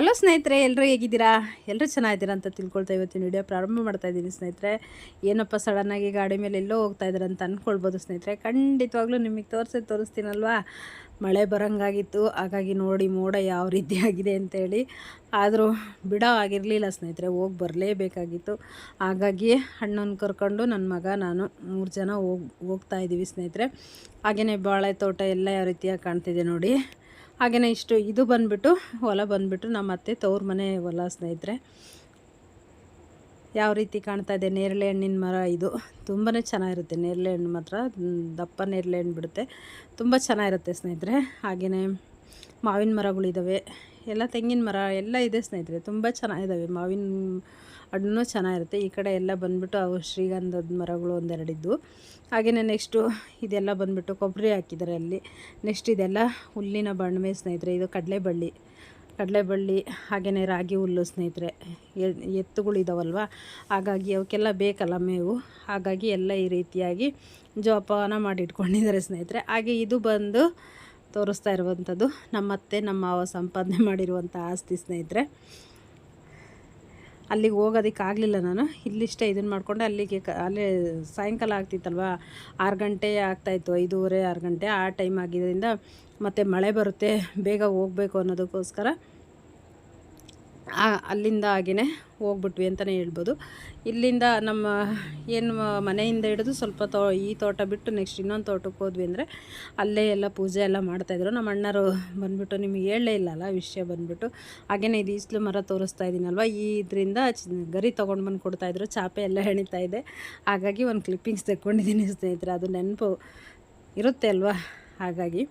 Hello ಸ್ನೇಹಿತರೆ ಎಲ್ಲರೂ ಹೇಗಿದ್ದೀರಾ? ಎಲ್ಲರೂ ಚೆನ್ನಾಗಿದ್ದೀರಾ ಅಂತ ತಿಳ್ಕೊಳ್ತಾ ಇವತ್ತಿನ ವಿಡಿಯೋ ಪ್ರಾರಂಭ ಮಾಡ್ತಾ ಇದ್ದೀನಿ ಸ್ನೇಹಿತರೆ. ಏನಪ್ಪ ಸಡನ್ನಾಗಿ ಗಾಡಿ ಮೇಲೆ ಎಲ್ಲೋ ಹೋಗ್ತಾ ಇದ್ದಾರೆ ಅಂತ ಅಂದ್ಕೊಳ್ಬೋದು ಸ್ನೇಹಿತರೆ. ಖಂಡಿತವಾಗ್ಲೂ ನಿಮಗೆ ತೋರಿಸಿ ತೋರಿಸ್ತೀನಲ್ವಾ? ಮಳೆ ಬರೋಂಗಾಗಿತ್ತು. ಹಾಗಾಗಿ ನೋಡಿ ಮೋಡ ಯಾವ ರೀತಿ ಆಗಿದೆ ಅಂತೇಳಿ ಆದರೂ ಬಿಡೋ ಆಗಿರಲಿಲ್ಲ ಸ್ನೇಹಿತರೆ. ಹೋಗಿ ಬರಲೇಬೇಕಾಗಿತ್ತು. ಹಾಗಾಗಿ ಹಣ್ಣನ್ನು ಕರ್ಕೊಂಡು ನನ್ನ ಮಗ, ನಾನು ಮೂರು ಜನ ಹೋಗಿ ಹೋಗ್ತಾ ಇದ್ದೀವಿ ಸ್ನೇಹಿತರೆ. ಹಾಗೆಯೇ ಬಾಳೆ ತೋಟ ಎಲ್ಲ ಯಾವ ರೀತಿಯಾಗಿ ಕಾಣ್ತಿದೆ ನೋಡಿ. ಹಾಗೆಯೇ ಇಷ್ಟು ಇದು ಬಂದುಬಿಟ್ಟು, ಹೊಲ ಬಂದುಬಿಟ್ಟು ನಮ್ಮ ಅತ್ತೆ ತವ್ರ ಮನೆ ಹೊಲ ಸ್ನೇಹಿತರೆ. ಯಾವ ರೀತಿ ಕಾಣ್ತಾ ಇದೆ, ನೇರಳೆ ಹಣ್ಣಿನ ಮರ ಇದು. ತುಂಬಾ ಚೆನ್ನಾಗಿರುತ್ತೆ ನೇರಳೆ ಹಣ್ಣು ಮಾತ್ರ. ದಪ್ಪ ನೇರಳೆ ಹಣ್ಣು ಬಿಡುತ್ತೆ. ತುಂಬ ಚೆನ್ನಾಗಿರುತ್ತೆ ಸ್ನೇಹಿತರೆ. ಹಾಗೆಯೇ ಮಾವಿನ ಮರಗಳಿದ್ದಾವೆ ಎಲ್ಲ ತೆಂಗಿನ ಮರ ಎಲ್ಲ ಇದೆ ಸ್ನೇಹಿತರೆ. ತುಂಬ ಚೆನ್ನಾಗಿದ್ದಾವೆ ಮಾವಿನ ಹಣ್ಣು ಚೆನ್ನಾಗಿರುತ್ತೆ. ಈ ಕಡೆ ಎಲ್ಲ ಬಂದುಬಿಟ್ಟು ಅವು ಶ್ರೀಗಂಧದ ಮರಗಳು ಒಂದೆರಡಿದ್ದು. ಹಾಗೆಯೇ ನೆಕ್ಸ್ಟು ಇದೆಲ್ಲ ಬಂದುಬಿಟ್ಟು ಕೊಬ್ಬರಿ ಹಾಕಿದ್ದಾರೆ ಅಲ್ಲಿ. ನೆಕ್ಸ್ಟ್ ಇದೆಲ್ಲ ಹುಲ್ಲಿನ ಬಣ್ಣ ಸ್ನೇಹಿತರೆ, ಇದು ಕಡಲೆಬಳ್ಳಿ. ಕಡಲೆಬಳ್ಳಿ ಹಾಗೆಯೇ ರಾಗಿ ಹುಲ್ಲು ಸ್ನೇಹಿತರೆ. ಎತ್ತುಗಳಿದಾವಲ್ವ ಹಾಗಾಗಿ ಅವಕ್ಕೆಲ್ಲ ಬೇಕಲ್ಲ ಮೇವು. ಹಾಗಾಗಿ ಎಲ್ಲ ಈ ರೀತಿಯಾಗಿ ಜೋಪಾನ ಮಾಡಿಟ್ಕೊಂಡಿದ್ದಾರೆ ಸ್ನೇಹಿತರೆ. ಹಾಗೆ ಇದು ಬಂದು ತೋರಿಸ್ತಾ ಇರುವಂಥದ್ದು ನಮ್ಮತ್ತೆ, ನಮ್ಮ ಸಂಪಾದನೆ ಮಾಡಿರುವಂಥ ಆಸ್ತಿ ಸ್ನೇಹಿತರೆ. ಅಲ್ಲಿಗೆ ಹೋಗೋದಕ್ಕೆ ಆಗಲಿಲ್ಲ ನಾನು. ಇಲ್ಲಿಷ್ಟೇ ಇದನ್ನು ಮಾಡಿಕೊಂಡು. ಅಲ್ಲಿಗೆ ಅಲ್ಲೇ ಸಾಯಂಕಾಲ ಆಗ್ತಿತ್ತಲ್ವ? ಆರು ಗಂಟೆ ಆಗ್ತಾಯಿತ್ತು ಐದೂವರೆ, ಆರು ಗಂಟೆ ಆ ಟೈಮ್ ಆಗಿದ್ದರಿಂದ ಮತ್ತು ಮಳೆ ಬರುತ್ತೆ, ಬೇಗ ಹೋಗಬೇಕು ಅನ್ನೋದಕ್ಕೋಸ್ಕರ ಅಲ್ಲಿಂದ ಹಾಗೆಯೇ ಹೋಗ್ಬಿಟ್ವಿ ಅಂತಲೇ ಹೇಳ್ಬೋದು. ಇಲ್ಲಿಂದ ನಮ್ಮ ಏನು ಮನೆಯಿಂದ ಹಿಡಿದು ಸ್ವಲ್ಪ ತೋ, ಈ ತೋಟ ಬಿಟ್ಟು ನೆಕ್ಸ್ಟ್ ಇನ್ನೊಂದು ತೋಟಕ್ಕೆ ಹೋದ್ವಿ ಅಂದರೆ ಅಲ್ಲೇ ಎಲ್ಲ ಪೂಜೆ ಎಲ್ಲ ಮಾಡ್ತಾಯಿದ್ರು ನಮ್ಮ ಅಣ್ಣರು ಬಂದ್ಬಿಟ್ಟು ನಿಮಗೆ ಹೇಳಲೇ ಇಲ್ಲಲ್ಲ ವಿಷಯ ಬಂದ್ಬಿಟ್ಟು. ಹಾಗೆಯೇ ಇದು ಈಸ್ಲು ಮರ ತೋರಿಸ್ತಾ ಇದ್ದೀನಲ್ವ? ಈ ಇದರಿಂದ ಗರಿ ತೊಗೊಂಡು ಬಂದು ಕೊಡ್ತಾಯಿದ್ರು ಚಾಪೆ ಎಲ್ಲ ಹೆಣಿತಾ ಇದೆ. ಹಾಗಾಗಿ ಒಂದು ಕ್ಲಿಪ್ಪಿಂಗ್ಸ್ ತೆಕ್ಕೊಂಡಿದ್ದೀನಿ ಸ್ನೇಹಿತರೆ. ಅದು ನೆನಪು ಇರುತ್ತೆ ಅಲ್ವಾ? ಹಾಗಾಗಿ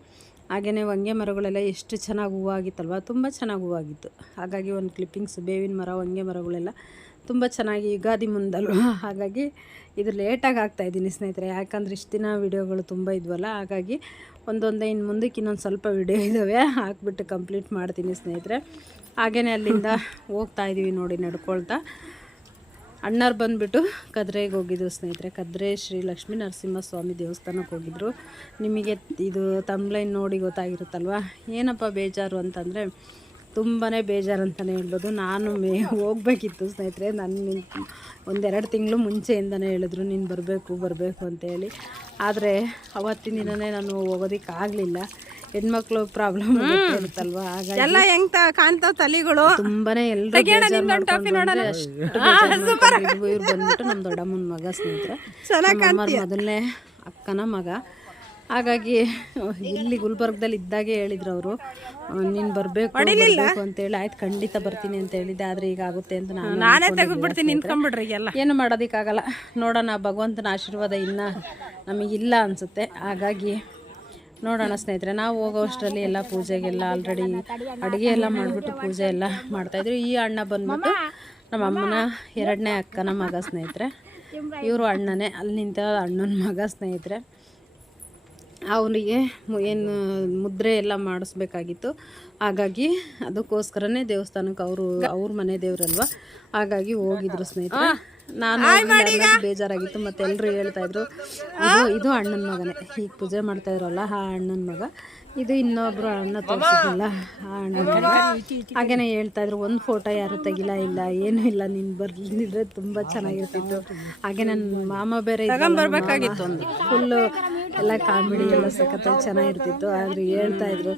ಹಾಗೆಯೇ ಹೊಂಗೆ ಮರಗಳೆಲ್ಲ ಎಷ್ಟು ಚೆನ್ನಾಗಿ ಹೂವಾಗಿತ್ತಲ್ವ? ತುಂಬ ಚೆನ್ನಾಗಿ ಹೂವಾಗಿತ್ತು. ಹಾಗಾಗಿ ಒಂದು ಕ್ಲಿಪ್ಪಿಂಗ್ಸ್ ಬೇವಿನ ಮರ ಹೊಂಗೆ ಮರಗಳೆಲ್ಲ ತುಂಬ ಚೆನ್ನಾಗಿ ಯುಗಾದಿ ಮುಂದಲ್ವ? ಹಾಗಾಗಿ ಇದು ಲೇಟಾಗಿ ಆಗ್ತಾಯಿದ್ದೀನಿ ಸ್ನೇಹಿತರೆ. ಯಾಕಂದ್ರೆ ಇಷ್ಟು ದಿನ ವೀಡಿಯೋಗಳು ತುಂಬ ಇದ್ವಲ್ಲ, ಹಾಗಾಗಿ ಒಂದೊಂದೇ ಇನ್ನು ಮುಂದಕ್ಕೆ ಇನ್ನೊಂದು ಸ್ವಲ್ಪ ವಿಡಿಯೋ ಇದ್ದಾವೆ ಹಾಕ್ಬಿಟ್ಟು ಕಂಪ್ಲೀಟ್ ಮಾಡ್ತೀನಿ ಸ್ನೇಹಿತರೆ. ಹಾಗೆಯೇ ಅಲ್ಲಿಂದ ಹೋಗ್ತಾ ಇದ್ದೀವಿ ನೋಡಿ ನಡ್ಕೊಳ್ತಾ. ಅಣ್ಣರು ಬಂದುಬಿಟ್ಟು ಕದ್ರೆಗೆ ಹೋಗಿದ್ರು ಸ್ನೇಹಿತರೆ. ಕದ್ರೆ ಶ್ರೀ ಲಕ್ಷ್ಮೀ ನರಸಿಂಹಸ್ವಾಮಿ ದೇವಸ್ಥಾನಕ್ಕೆ ಹೋಗಿದ್ರು. ನಿಮಗೆ ಇದು ತಂಬ್ಲೈನ್ ನೋಡಿ ಗೊತ್ತಾಗಿರುತ್ತಲ್ವ? ಏನಪ್ಪ ಬೇಜಾರು ಅಂತಂದರೆ ತುಂಬಾ ಬೇಜಾರು ಅಂತಲೇ ಹೇಳ್ಬೋದು. ನಾನು ಮೇ ಹೋಗಬೇಕಿತ್ತು ಸ್ನೇಹಿತರೆ. ನನ್ನ ಒಂದೆರಡು ತಿಂಗಳು ಮುಂಚೆಯಿಂದನೇ ಹೇಳಿದ್ರು, ನೀನು ಬರಬೇಕು ಬರಬೇಕು ಅಂತೇಳಿ ಆದರೆ ಅವತ್ತಿನ ದಿನವೇ ನಾನು ಹೋಗೋದಕ್ಕೆ ಆಗಲಿಲ್ಲ ಹೆಣ್ಮಕ್ಳು ಪ್ರಾಬ್ಲಮ್ ಇರುತ್ತಲ್ವ? ಹಾಗಾಗಿ ಎಲ್ಲ ಹೆಂಗ್ ಕಾಣ್ತಾವ್ ತಲಿಗಳು. ತುಂಬಾನೇ ಎಲ್ಲರೂ ಇವ್ರು ಬಂದ್ಬಿಟ್ಟು ನಮ್ಮ ದೊಡ್ಡಮ್ಮನ ಮಗ ಸ್ನೇಹಿತರೆ. ಮೊದಲನೇ ಅಕ್ಕನ ಮಗ. ಹಾಗಾಗಿ ಇಲ್ಲಿ ಗುಲ್ಬರ್ಗದಲ್ಲಿ ಇದ್ದಾಗೆ ಹೇಳಿದ್ರು ಅವರು. ನೀನು ಬರಬೇಕು ಬರಬೇಕು ಅಂತೇಳಿ ಆಯ್ತು ಖಂಡಿತ ಬರ್ತೀನಿ ಅಂತ ಹೇಳಿದ್ದೆ. ಆದರೆ ಈಗ ಆಗುತ್ತೆ ಅಂತ ನಾನು ನಾನೇ ತೆಗೆದ್ಬಿಡ್ತೀನಿ ನಿಂತ್ಕೊಂಡ್ಬಿಡ್ರಿ ಎಲ್ಲ. ಏನು ಮಾಡೋದಕ್ಕಾಗಲ್ಲ. ನೋಡೋಣ ಭಗವಂತನ ಆಶೀರ್ವಾದ ಇನ್ನು ನಮಗಿಲ್ಲ ಅನಿಸುತ್ತೆ. ಹಾಗಾಗಿ ನೋಡೋಣ ಸ್ನೇಹಿತರೆ, ನಾವು ಹೋಗೋ ಅಷ್ಟರಲ್ಲಿ ಎಲ್ಲ ಪೂಜೆಗೆಲ್ಲ ಆಲ್ರೆಡಿ ಅಡುಗೆ ಎಲ್ಲ ಮಾಡಿಬಿಟ್ಟು ಪೂಜೆ ಎಲ್ಲ ಮಾಡ್ತಾಯಿದ್ರು ಈ ಅಣ್ಣ ಬಂದ್ಬಿಟ್ಟು ನಮ್ಮ ಅಮ್ಮನ ಎರಡನೇ ಅಕ್ಕನ ಮಗ ಸ್ನೇಹಿತರೆ. ಇವರು ಅಣ್ಣನೇ ಅಲ್ಲಿ ನಿಂತ ಅಣ್ಣನ ಮಗ ಸ್ನೇಹಿತರೆ. ಅವನಿಗೆ ಏನು ಮುದ್ರೆ ಎಲ್ಲ ಮಾಡಿಸ್ಬೇಕಾಗಿತ್ತು. ಹಾಗಾಗಿ ಅದಕ್ಕೋಸ್ಕರನೇ ದೇವಸ್ಥಾನಕ್ಕೆ ಅವರು, ಅವ್ರ ಮನೆ ದೇವರಲ್ವ? ಹಾಗಾಗಿ ಹೋಗಿದ್ರು ಸ್ನೇಹಿತರೆ. ನಾನು ಬೇಜಾರಾಗಿತ್ತು ಮತ್ತೆ ಎಲ್ಲರೂ ಹೇಳ್ತಾ ಇದ್ರು ಇದು ಇದು ಅಣ್ಣನ ಮಗನೇ. ಈಗ ಪೂಜೆ ಮಾಡ್ತಾ ಇದ್ರಲ್ಲ ಆ ಅಣ್ಣನ ಮಗ. ಇದು ಇನ್ನೊಬ್ರು ಅಣ್ಣ ತೋರಿಸಿಲ್ಲ ಆ ಅಣ್ಣನ ಹಾಗೇನೆ ಹೇಳ್ತಾ ಇದ್ರು ಒಂದು ಫೋಟೋ ಯಾರು ತೆಗಿಲ ಇಲ್ಲ ಏನೂ ಇಲ್ಲ ನೀನು ಬರ್ಲಿದ್ರೆ ತುಂಬ ಚೆನ್ನಾಗಿರ್ತಿತ್ತು. ಹಾಗೆ ನನ್ನ ಮಾಮ ಬೇರೆ ಬರ್ಬೇಕಾಗಿತ್ತು ಒಂದು. ಫುಲ್ಲು ಎಲ್ಲ ಕಾಮಿಡಿ ಎಲ್ಲ ಸಖತ್ ಚೆನ್ನಾಗಿರ್ತಿತ್ತು. ಆದ್ರೆ ಹೇಳ್ತಾ ಇದ್ರು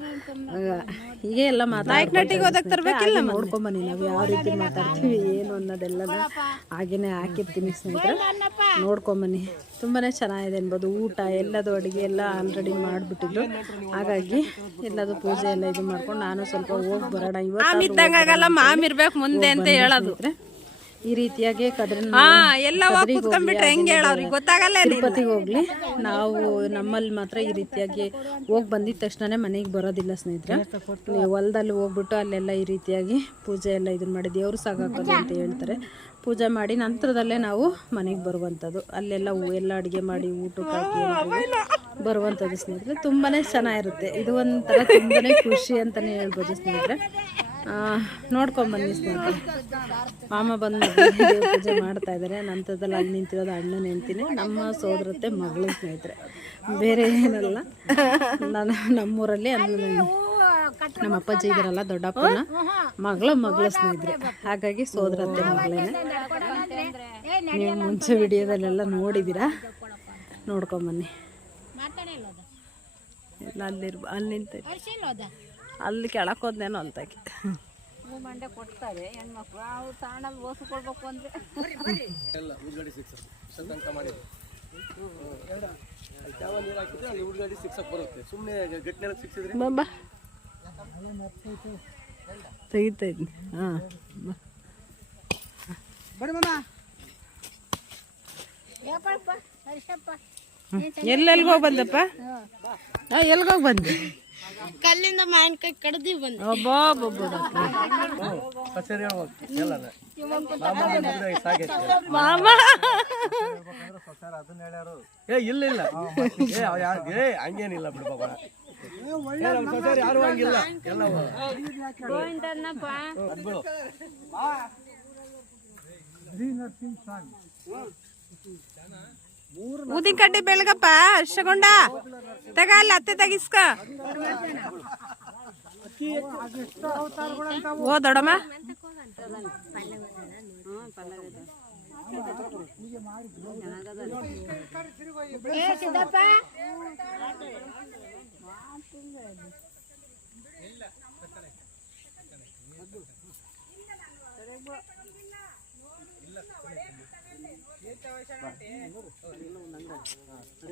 ಹೀಗೆ ಎಲ್ಲ ಮಾತಾಡ್ತಾರೆ ನೋಡ್ಕೊಂಬನ್ನಿ ನಾವು ಯಾವ ರೀತಿ ಮಾತಾಡ್ತೀವಿ ಏನು ಅನ್ನೋದೆಲ್ಲ ಹಾಗೇನೆ ಹಾಕಿರ್ತೀನಿ ಸ್ನೇಹಿತರೆ. ನೋಡ್ಕೊಂಬನ್ನಿ. ತುಂಬಾನೇ ಚೆನ್ನಾಗಿದೆ ಅನ್ಬೋದು. ಊಟ ಎಲ್ಲದು ಅಡುಗೆ ಎಲ್ಲ ಆಲ್ರೆಡಿ ಮಾಡಿಬಿಟ್ಟಿದ್ರು. ಹಾಗಾಗಿ ಎಲ್ಲದು ಪೂಜೆ ಎಲ್ಲ ಇದು ಮಾಡ್ಕೊಂಡು ನಾನು ಸ್ವಲ್ಪ ಹೋಗಿ ಬರೋಣ. ಇವತ್ತು ಇದ್ದಂಗಾಗಲ್ಲ ಮಾಮ್ ಇರ್ಬೇಕು ಮುಂದೆ ಅಂತ ಹೇಳೋದು. ಈ ರೀತಿಯಾಗಿ ಕದ್ರನ್ನ ಹಾ ಎಲ್ಲ ಹೋಗ್ ಕುತ್ಕೊಂಡ್ಬಿಟ್ರೆ ಹೆಂಗ್ ಗೊತ್ತಾಗಲ್ಲ ತಿರುಪತಿಗೆ ಹೋಗ್ಲಿ. ನಾವು ನಮ್ಮಲ್ಲಿ ಮಾತ್ರ ಈ ರೀತಿಯಾಗಿ ಹೋಗಿ ಬಂದಿದ ತಕ್ಷಣನೇ ಮನೆಗೆ ಬರೋದಿಲ್ಲ ಸ್ನೇಹಿತರೆ. ಹೊಲದಲ್ಲಿ ಹೋಗ್ಬಿಟ್ಟು ಅಲ್ಲೆಲ್ಲ ಈ ರೀತಿಯಾಗಿ ಪೂಜೆ ಎಲ್ಲ ಇದನ್ನ ಮಾಡಿ ದೇವರು ಸಾಕಾಕೋದು ಅಂತ ಹೇಳ್ತಾರೆ. ಪೂಜೆ ಮಾಡಿ ನಂತರದಲ್ಲೇ ನಾವು ಮನೆಗೆ ಬರುವಂಥದ್ದು ಅಲ್ಲೆಲ್ಲ ಎಲ್ಲ ಅಡುಗೆ ಮಾಡಿ ಊಟಕ್ಕೆ ಹಾಕಿ ಬರುವಂಥದ್ದು ಸ್ನೇಹಿತರೆ. ತುಂಬಾ ಚೆನ್ನಾಗಿರುತ್ತೆ. ಇದು ಒಂಥರ ತುಂಬಾ ಖುಷಿ ಅಂತಲೇ ಹೇಳ್ಬೋದು ಸ್ನೇಹಿತರೆ. ನೋಡ್ಕೊಂಬನ್ನಿ ಸ್ನೇಹಿತರೆ. ಮಾಮ ಬಂದು ಪೂಜೆ ಮಾಡ್ತಾ ಇದ್ದಾರೆ ನಂತರದಲ್ಲಿ ಅಲ್ಲಿ ನಿಂತಿರೋದು ಅಣ್ಣ ಹೆಂಡ್ತಿನೇ. ನಮ್ಮ ಸೋದರತ್ತೆ ಮಗಳು ಸ್ನೇಹಿತರೆ. ಬೇರೆ ಏನಲ್ಲ. ನಾನು ನಮ್ಮೂರಲ್ಲಿ ಅಣ್ಣ ನಮ್ಮ ಅಪ್ಪಾಜಿ ಇದ್ರಲ್ಲ, ದೊಡ್ಡಪ್ಪನ. ಮಗಳ ಮಗಳ ಸ್ನೇಹಿತರೆ. ಹಾಗಾಗಿ ಸೋದರತ್ತೆ ಮಗಳೇನೆ. ನೀವು ಮುಂಚೆ ವಿಡಿಯೋದಲ್ಲೆಲ್ಲ ನೋಡಿದ್ದೀರಾ? ನೋಡ್ಕೊಂಬನ್ನಿ. ಅಲ್ಲಿರ್ಬ ಅಲ್ಲಿ ನಿಂತ ಅಲ್ಲಿ ಕೆಳಕ್ ಹೋದ್ನೇನೋ ಅಂತ ಮಂಡೆ ಕೊಡ್ತಾರೆ ಹೆಣ್ಮಕ್ಳು. ಅವ್ರು ತಾಣಲ್ಲಿ ಓದಿಸ್ಕೊಳ್ಬೇಕು ಅಂದ್ರೆ. ಬಾಬಾ ತೆಗಿತಾ ಇದ್ನಿ ಹಾಂ ಎಲ್ಲೆಲ್ಗೆ ಹೋಗಿ ಬಂದಪ್ಪ? ಎಲ್ಗೋಗಿ ಬಂದೆ ಕಲ್ಲಿಂದ ಮಾವಿನಕಾಯಿ ಕಡ್ದಿ ಬಂದ ಮಾಮ. ಏ ಇಲ್ಲ ಇಲ್ಲ. ಏ ಹಂಗೇನಿಲ್ಲ ಬಿಡು ಬಾಬಾ. ಯಾರು ಹಂಗಿಲ್ಲ ಎಲ್ಲ ಅದ್ಬಿಡು. ಊದಿನ ಕಡ್ಡಿ ಬೆಳಗಪ್ಪ ಅಷ್ಟಗೊಂಡ ತಗ ಅಲ್ಲಿ ಅತ್ತೆ ತಗಿಸ್ಕ. ಓ ದೊಡಮ್ಮ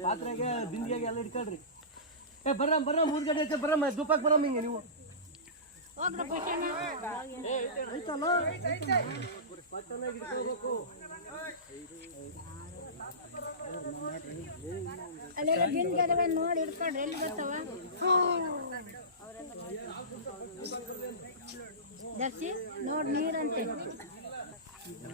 ಪಾತ್ರೆಗೆ ಬಿಂದಿಗೆಗೆ ಎಲ್ಲ ಇಟ್ಕೊಳ್ರಿ ಏ ಬರ್ರಮ್ಮ ಬರ್ರಮ್ಮ ಮೂರ್ ಗಂಟೆ ಐತೆ ಬರ್ರಮ್ಮ ದುಪ್ಪಾಕ್ ಬರಮ್ಮ ಹಿಂಗೆ ನೀವು. ನೋಡಿ ಇಡ್ಕೊಂಡ್ರೆ ಎಲ್ಲಿ ಬರ್ತಾವ? ದರ್ಶಿ, ನೋಡ್ ನೀರಂತೆ.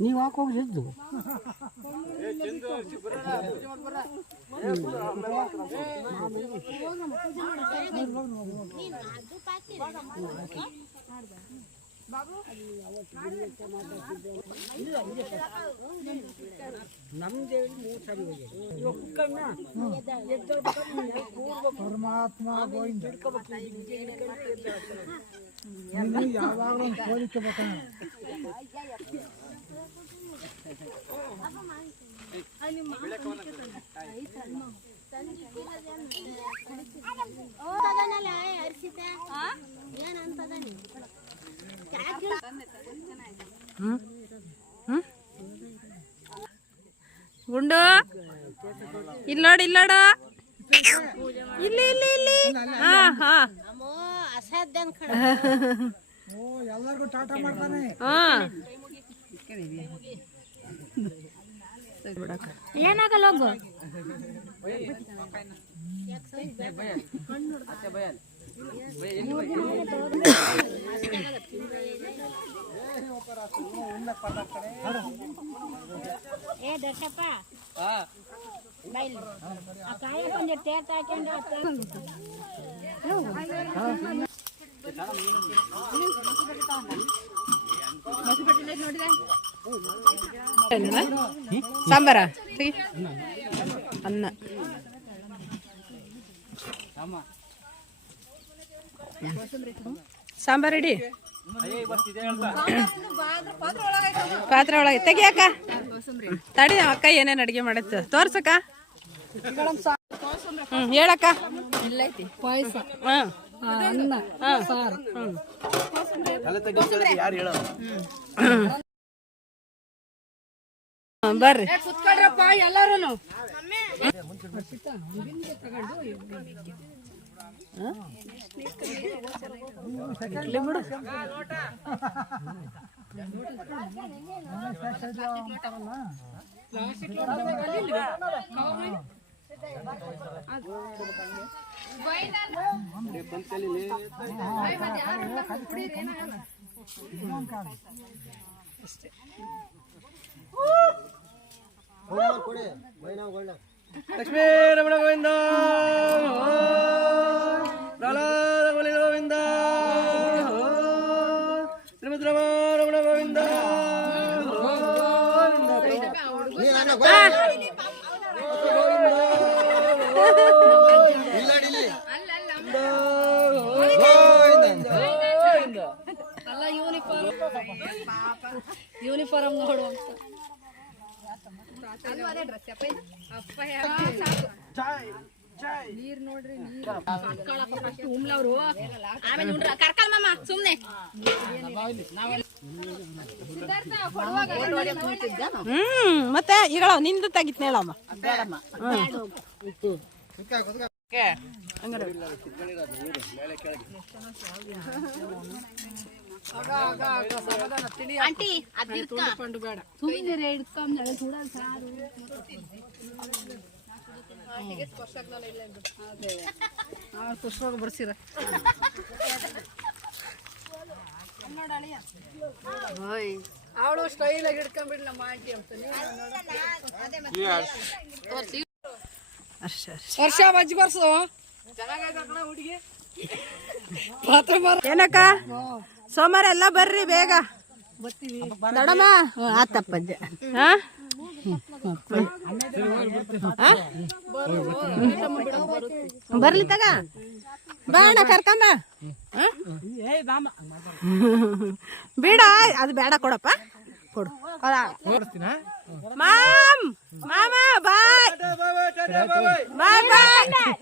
ನೀವು ಹಾಕೋಗಿದ್ದು ಪರಮಾತ್ಮ ಗೋವಿಂದ. ಯಾವಾಗಲೂ ಒಂದು ಕೋರಿಕೆ ಇಲ್ಲಿ ನೋಡಿ ನೋಡ. ಇಲ್ಲಿ ಇಲ್ಲಿ ಇಲ್ಲಿ. ಹಾ ಹಾ. ಏನಾಗಲ್ಲ ಹೋಗು. ಏ ಸಾಂಬಾರ. ಅನ್ನ. ಸಾಂಬಾರ್ ಇಡಿ ಪಾತ್ರೆ ಒಳಗೆ ತೆಗಿಯಕ್ಕ ತಡಿ ಅಕ್ಕ ಏನೇನು ಅಡಿಗೆ ಮಾಡತ್ತ? ತೋರ್ಸಕ್ಕ. ಹ್ಮ್ ಹೇಳಕ್ಕ. ಬರ್ರಿ ಅನ್ನ ಸಾರು. ತಲೆ ತೆಗಿಸ್ಕೊಳ್ಳೋದು ಬರ್ರಿ ಲಕ್ಷ್ಮೀ ರಮಣ ಗೋವಿಂದ. ಯೂನಿಫಾರ್ಮ್ ನೋಡು ಅಂತ. ನೀರ್ ನೋಡ್ರಿ ಆಮೇಲೆ ಉಂಡ್ರ ಕರ್ಕಲ್ ಮಾಮ ಸುಮ್ನೆ. ಹ್ಮ್ ಮತ್ತೆ ಈಗ ನಿಂದು ತೆಗಿತ್ನ ಹೇಳಮ್ಮ ಆಂಟಿ ಅದ್ ಬೇಡ ಸುಮ್ಮನೆ ಹಿಡ್ಕೊಂಡ್ ಕೂಡ ಸಾರು. ಖುಷಿಯಾಗಿ ಬರ್ಸಿರ ಅವಳು ಸ್ಟೈಲ್ ಆಗಿ ಹಿಡ್ಕೊಂಡ್ಬಿಡ್ಲ ನಮ್ಮ ಆಂಟಿ ಅಂತ. ವರ್ಷ ಬಜ್ಜಿ ಬರ್ಸು. ಪಾತ್ರ ಬರ ಏನಕ್ಕ? ಸೋಮವಾರ ಎಲ್ಲ ಬರ್ರಿ ಬೇಗ. ದೊಡಮ್ಮ ಆತಪ್ಪಜ್ಜ ಹಾ ಬರ್ಲಿ ತಗ. ಬೇಡ ಕರ್ಕಂಬ. ಹ? ಬೇಡ ಅದು ಬೇಡ ಕೊಡಪ್ಪ. ಕೊಡು. ಮಾಮ್ ಮಾಮ ಬಾಯ್. ಬಾಯ್ ಬಾಯ್.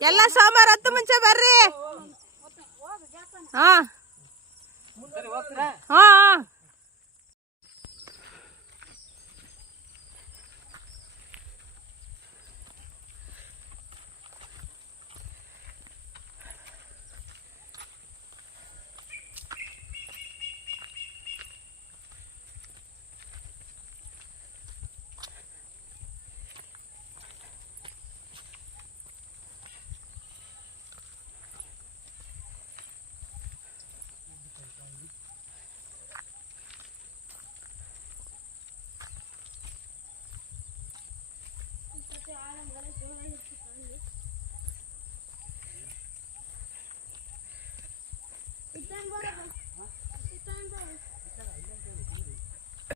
ಎಲ್ಲ ಸೋಮವಾರ ಹತ್ತು ಮುಂಚೆ ಬರ್ರಿ ಹಾ ಹಾ ಹಾ